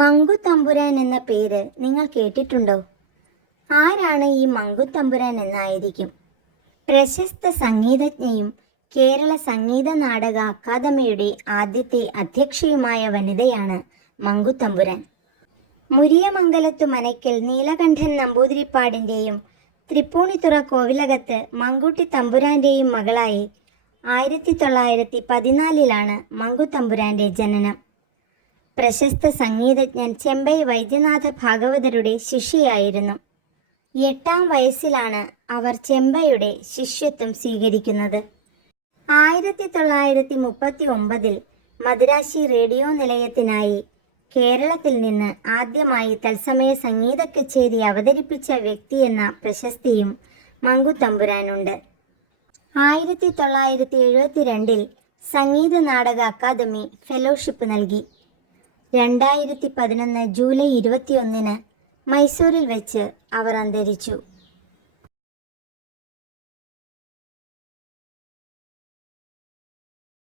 മങ്കു തമ്പുരാൻ എന്ന പേര് നിങ്ങൾ കേട്ടിട്ടുണ്ടോ? ആരാണ് ഈ മങ്കു തമ്പുരാൻ എന്നായിരിക്കും? പ്രശസ്ത സംഗീതജ്ഞയും കേരള സംഗീത നാടക അക്കാദമിയുടെ ആദ്യത്തെ അധ്യക്ഷയുമായ വനിതയാണ് മങ്കു തമ്പുരാൻ. മുരിയമംഗലത്തു മനയ്ക്കൽ നീലകണ്ഠൻ നമ്പൂതിരിപ്പാടിന്റെയും തൃപ്പൂണിത്തുറ കോവിലകത്ത് മങ്കുട്ടി തമ്പുരാന്റെയും മകളായി ആയിരത്തി തൊള്ളായിരത്തി പതിനാലിലാണ് മങ്കു തമ്പുരാന്റെ ജനനം. പ്രശസ്ത സംഗീതജ്ഞൻ ചെമ്പൈ വൈദ്യനാഥ ഭാഗവതരുടെ ശിഷ്യയായിരുന്നു. എട്ടാം വയസ്സിലാണ് അവർ ചെമ്പയുടെ ശിഷ്യത്വം സ്വീകരിക്കുന്നത്. ആയിരത്തി തൊള്ളായിരത്തി മുപ്പത്തി ഒമ്പതിൽ മദുരാശി റേഡിയോ നിലയത്തിനായി കേരളത്തിൽ നിന്ന് ആദ്യമായി തത്സമയ സംഗീത കച്ചേരി അവതരിപ്പിച്ച വ്യക്തി എന്ന പ്രശസ്തിയും മങ്കുത്തമ്പുരാനുണ്ട് ആയിരത്തി തൊള്ളായിരത്തി എഴുപത്തിരണ്ടിൽ സംഗീത നാടക അക്കാദമി ഫെലോഷിപ്പ് നൽകി. രണ്ടായിരത്തി പതിനൊന്ന് ജൂലൈ ഇരുപത്തിയൊന്നിന് മൈസൂരിൽ വെച്ച് അവർ അന്തരിച്ചു.